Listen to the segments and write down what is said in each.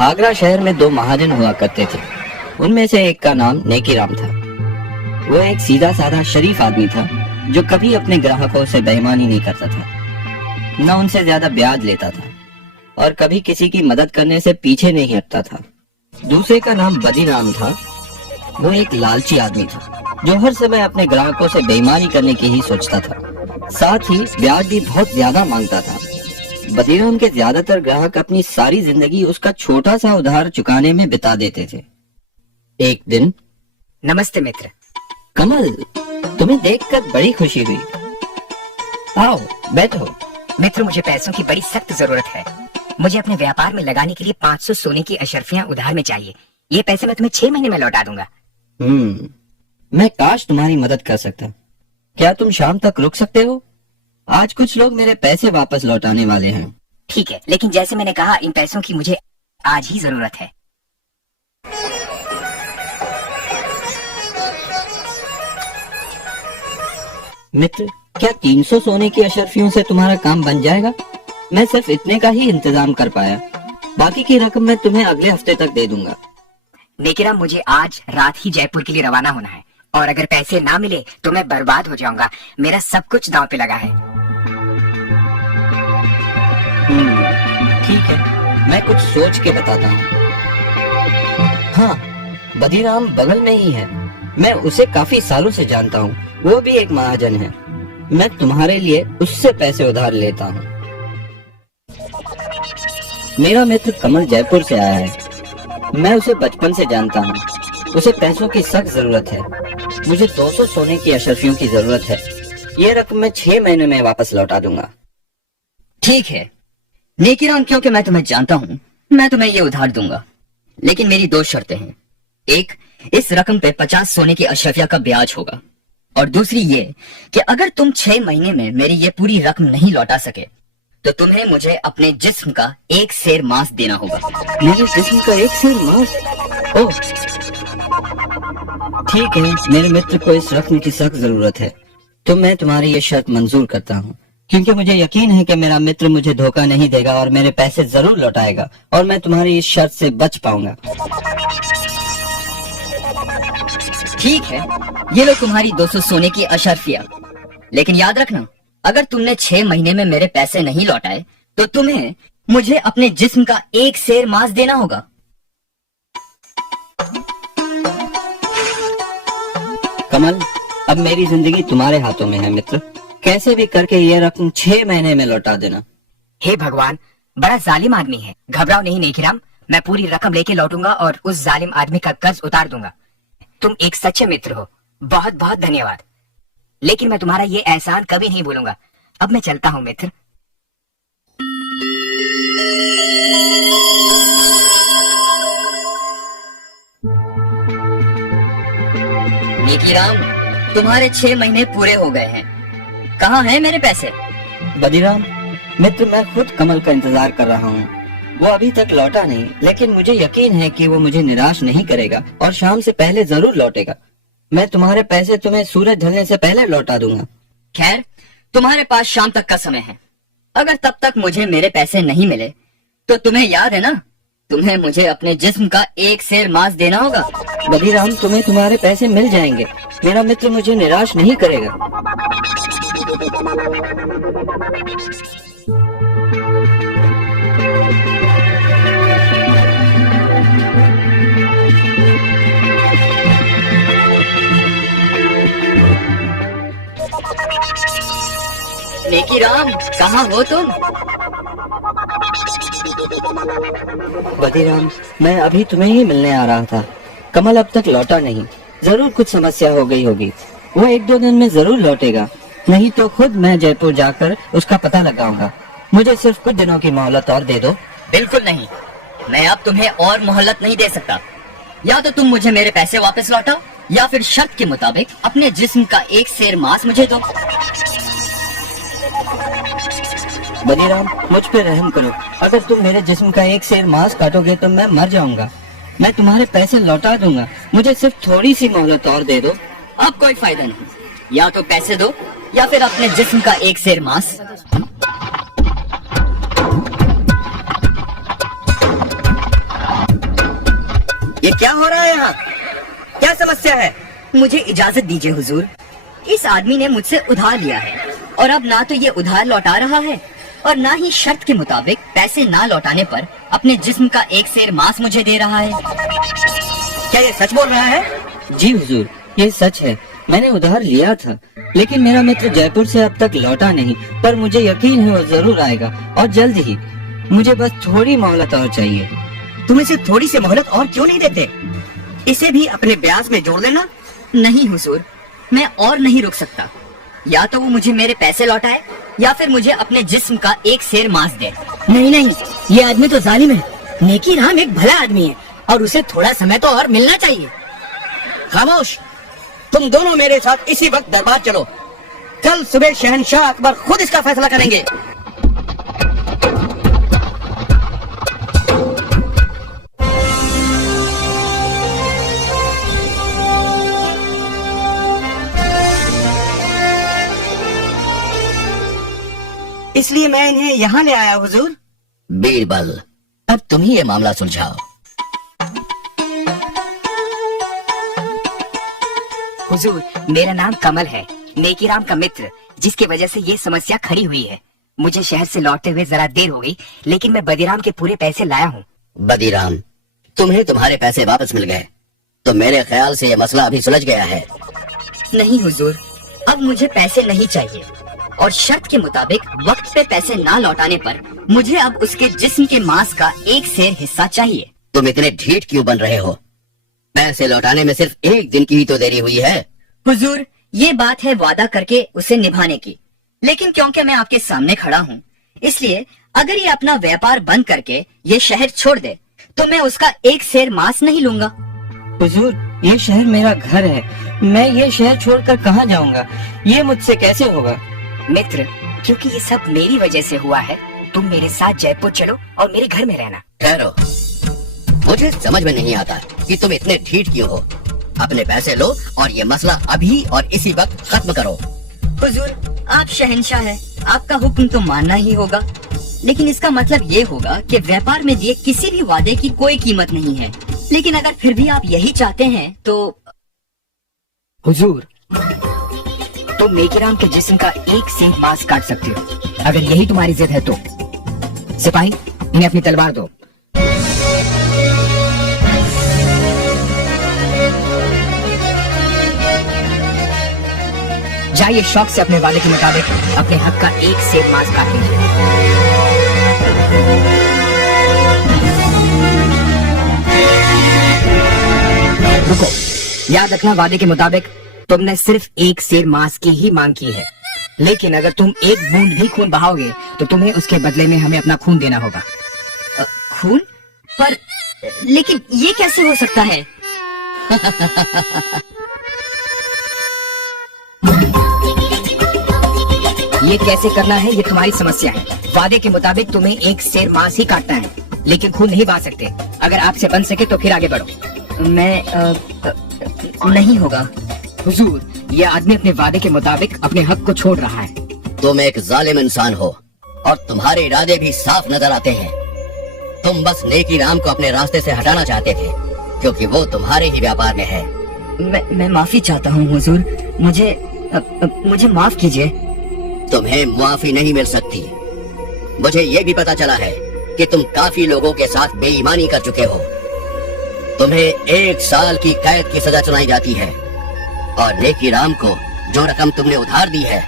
आगरा शहर में दो महाजन हुआ करते थे। उनमें से एक का नाम नेकीराम था। वो एक सीधा साधा शरीफ आदमी था जो कभी अपने ग्राहकों से बेईमानी नहीं करता था, न उनसे ज्यादा ब्याज लेता था और कभी किसी की मदद करने से पीछे नहीं हटता था। दूसरे का नाम बदीराम था। वो एक लालची आदमी था जो हर समय अपने ग्राहकों से बेईमानी करने की ही सोचता था, साथ ही ब्याज भी बहुत ज्यादा मांगता था। बदीराम के ज्यादातर ग्राहक अपनी सारी जिंदगी उसका छोटा सा उधार चुकाने में बिता देते थे। एक दिन, नमस्ते मित्र। कमल, तुम्हें देखकर बड़ी खुशी हुई। आओ बैठो। मित्र, मुझे पैसों की बड़ी सख्त जरूरत है। मुझे अपने व्यापार में लगाने के लिए 500 सोने की अशर्फियां उधार में चाहिए। ये पैसे मैं तुम्हें 6 महीने में लौटा दूंगा। मैं काश तुम्हारी मदद कर सकता। क्या तुम शाम तक रुक सकते हो? आज कुछ लोग मेरे पैसे वापस लौटाने वाले हैं। ठीक है, लेकिन जैसे मैंने कहा, इन पैसों की मुझे आज ही जरूरत है। मित्र, क्या 300 सोने की अशर्फियों से तुम्हारा काम बन जाएगा? मैं सिर्फ इतने का ही इंतजाम कर पाया। बाकी की रकम मैं तुम्हें अगले हफ्ते तक दे दूंगा। नेकीराम, मुझे आज रात ही जयपुर के लिए रवाना होना है और अगर पैसे ना मिले तो मैं बर्बाद हो जाऊंगा। मेरा सब कुछ दांव पे लगा है। ठीक है, मैं कुछ सोच के बताता हूँ। हाँ, बदीराम बगल में ही है। मैं उसे काफी सालों से जानता हूँ। वो भी एक महाजन है। मैं तुम्हारे लिए उससे पैसे उधार लेता हूँ। मेरा मित्र कमल जयपुर से आया है। मैं उसे बचपन से जानता हूँ। उसे पैसों की सख्त जरूरत है। मुझे 200 सोने की अशर्फियों की जरूरत है। ये रकम मैं 6 महीने में वापस लौटा दूंगा। ठीक है नेकीराम, क्योंकि मैं तुम्हें जानता हूँ, मैं तुम्हें ये उधार दूंगा, लेकिन मेरी 2 शर्तें हैं। एक, इस रकम पे 50 सोने की अशर्फिया का ब्याज होगा, और दूसरी ये कि अगर तुम 6 महीने में मेरी ये पूरी रकम नहीं लौटा सके तो तुम्हें मुझे अपने जिस्म का 1 सेर मांस देना होगा। मेरे जिस्म का 1 सेर मांस? ओह, ठीक है, मेरे मित्र को इस रकम की सख्त जरूरत है, तो मैं तुम्हारी ये शर्त मंजूर करता हूँ, क्योंकि मुझे यकीन है कि मेरा मित्र मुझे धोखा नहीं देगा और मेरे पैसे जरूर लौटाएगा और मैं तुम्हारी इस शर्त से बच पाऊंगा। ठीक है, ये लो तुम्हारी 200 सोने की अशर्फिया, लेकिन याद रखना, अगर तुमने 6 महीने में मेरे पैसे नहीं लौटाए तो तुम्हें मुझे अपने जिस्म का 1 सेर मांस देना होगा। कमल, अब मेरी जिंदगी तुम्हारे हाथों में है मित्र। कैसे भी करके ये रकम 6 महीने में लौटा देना। हे भगवान, बड़ा जालिम आदमी है। घबराओ नहीं नेकीराम, मैं पूरी रकम लेके लौटूंगा और उस जालिम आदमी का कर्ज उतार दूंगा। तुम एक सच्चे मित्र हो, बहुत बहुत धन्यवाद। लेकिन मैं तुम्हारा ये एहसान कभी नहीं भूलूंगा। अब मैं चलता हूँ मित्र। नेकीराम, तुम्हारे 6 महीने पूरे हो गए हैं। कहाँ हैं मेरे पैसे? बदीराम मित्र, मैं खुद कमल का इंतजार कर रहा हूँ। वो अभी तक लौटा नहीं, लेकिन मुझे यकीन है कि वो मुझे निराश नहीं करेगा और शाम से पहले जरूर लौटेगा। मैं तुम्हारे पैसे तुम्हें सूरज ढलने से पहले लौटा दूंगा। खैर, तुम्हारे पास शाम तक का समय है। अगर तब तक मुझे मेरे पैसे नहीं मिले तो तुम्हें याद है ना, तुम्हें मुझे अपने जिस्म का 1 सेर मांस देना होगा। बदीराम, तुम्हें तुम्हारे पैसे मिल जाएंगे। मेरा मित्र मुझे निराश नहीं करेगा। नेकीराम, कहाँ हो तुम? बदीराम, मैं अभी तुम्हें ही मिलने आ रहा था। कमल अब तक लौटा नहीं। जरूर कुछ समस्या हो गई होगी। वो 1-2 दिन में जरूर लौटेगा, नहीं तो खुद मैं जयपुर जाकर उसका पता लगाऊंगा। मुझे सिर्फ कुछ दिनों की मोहलत और दे दो। बिल्कुल नहीं, मैं अब तुम्हें और मोहलत नहीं दे सकता। या तो तुम मुझे मेरे पैसे वापस लौटाओ या फिर शर्त के मुताबिक अपने जिस्म का 1 सेर मांस मुझे दो। बदीराम, मुझ पे रहम करो। अगर तुम मेरे जिस्म का 1 सेर मांस काटोगे तो मैं मर जाऊंगा। मैं तुम्हारे पैसे लौटा दूंगा। मुझे सिर्फ थोड़ी सी मोहलत और दे दो। अब कोई फायदा नहीं, या तो पैसे दो या फिर अपने जिस्म का 1 सेर मांस। ये क्या हो रहा है यहाँ? क्या समस्या है? मुझे इजाजत दीजिए हुजूर। इस आदमी ने मुझसे उधार लिया है और अब ना तो ये उधार लौटा रहा है और ना ही शर्त के मुताबिक पैसे ना लौटाने पर अपने जिस्म का एक सेर मांस मुझे दे रहा है। क्या ये सच बोल रहा है? जी हुजूर, ये सच है। मैंने उधार लिया था, लेकिन मेरा मित्र जयपुर से अब तक लौटा नहीं। पर मुझे यकीन है वो जरूर आएगा और जल्द ही। मुझे बस थोड़ी मोहलत और चाहिए। तुम इसे थोड़ी सी मोहलत और क्यों नहीं देते? इसे भी अपने ब्याज में जोड़ लेना। नहीं हुजूर, मैं और नहीं रुक सकता। या तो वो मुझे मेरे पैसे लौटाए या फिर मुझे अपने जिस्म का एक सेर मांस दे। नहीं नहीं, ये आदमी तो जालिम है। नेकी राम एक भला आदमी है और उसे थोड़ा समय तो और मिलना चाहिए। खामोश! तुम दोनों मेरे साथ इसी वक्त दरबार चलो। कल सुबह शहंशाह अकबर खुद इसका फैसला करेंगे। इसलिए मैं इन्हें यहाँ ले आया हुजूर। बीरबल, अब तुम ही ये मामला सुलझाओ। हुजूर, मेरा नाम कमल है, नेकीराम का मित्र, जिसकी वजह से ये समस्या खड़ी हुई है। मुझे शहर से लौटते हुए जरा देर हो गई, लेकिन मैं बदीराम के पूरे पैसे लाया हूँ। बदीराम, तुम्हें तुम्हारे पैसे वापस मिल गए, तो मेरे ख्याल से ये मसला अभी सुलझ गया है। नहीं हुजूर, अब मुझे पैसे नहीं चाहिए और शर्त के मुताबिक वक्त पे पैसे ना लौटाने पर मुझे अब उसके जिस्म के मांस का एक सेर हिस्सा चाहिए। तुम इतने ढीठ क्यों बन रहे हो? पैसे लौटाने में सिर्फ एक दिन की ही तो देरी हुई है। हुजूर, ये बात है वादा करके उसे निभाने की, लेकिन क्योंकि मैं आपके सामने खड़ा हूँ, इसलिए अगर ये अपना व्यापार बंद करके ये शहर छोड़ दे तो मैं उसका एक सेर मांस नहीं लूंगा। हुजूर, ये शहर मेरा घर है। मैं ये शहर छोड़कर कहाँ जाऊंगा? ये मुझसे कैसे होगा? मित्र, क्योंकि ये सब मेरी वजह से हुआ है, तुम मेरे साथ जयपुर चलो और मेरे घर में रहना। ठहरो, मुझे समझ में नहीं आता कि तुम इतने ढीठ क्यों हो। अपने पैसे लो और ये मसला अभी और इसी वक्त खत्म करो। हुजूर, आप शहंशाह हैं, आपका हुक्म तो मानना ही होगा, लेकिन इसका मतलब ये होगा कि व्यापार में दिए किसी भी वादे की कोई कीमत नहीं है। लेकिन अगर फिर भी आप यही चाहते हैं तो हुजूर, तुम नेकीराम के जिस्म का एक सेर मांस काट सकते हो, अगर यही तुम्हारी जिद है तो। सिपाही, इन्हें अपनी तलवार दो। जाइए शौक से अपने वादे के मुताबिक अपने हक का एक सेर मांस काट लीजिए। रुको, याद रखना, वादे के मुताबिक तुमने सिर्फ एक सेर मांस की ही मांग की है, लेकिन अगर तुम एक बूंद भी खून बहाओगे तो तुम्हें उसके बदले में हमें अपना खून देना होगा। खून? पर लेकिन ये कैसे हो सकता है? ये कैसे करना है ये तुम्हारी समस्या है। वादे के मुताबिक तुम्हें एक सेर मांस ही काटना है, लेकिन खून नहीं बहा सकते। अगर आपसे बन सके तो फिर आगे बढ़ो। मैं नहीं होगा हुजूर, ये आदमी अपने वादे के मुताबिक अपने हक को छोड़ रहा है। तुम एक जालिम इंसान हो और तुम्हारे इरादे भी साफ नजर आते हैं। तुम बस नेकीराम को अपने रास्ते से हटाना चाहते थे, क्योंकि वो तुम्हारे ही व्यापार में है। मैं माफी चाहता हूँ हुजूर, मुझे माफ कीजिए। तुम्हें मुआफी नहीं मिल सकती। मुझे ये भी पता चला है कि तुम काफी लोगों के साथ बेईमानी कर चुके हो। तुम्हें 1 साल की कैद की सजा सुनाई जाती है और नेकीराम को जो रकम तुमने उधार दी है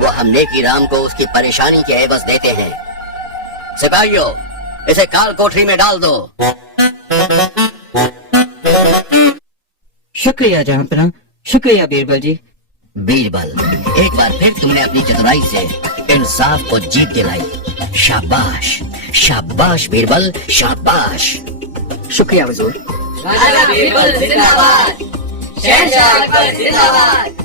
वो हम नेकीराम को उसकी परेशानी के एवज देते हैं। सिपाहियों, इसे काल कोठरी में डाल दो। शुक्रिया जहांपनाह, शुक्रिया बीरबल जी। बीरबल, एक बार फिर तुमने अपनी चतुराई से इंसाफ को जीत दिलाई। शाबाश, शाबाश बीरबल, शाबाश। शुक्रिया हुजूर। बीरबल जिंदाबाद, शहंशाह अकबर जिंदाबाद।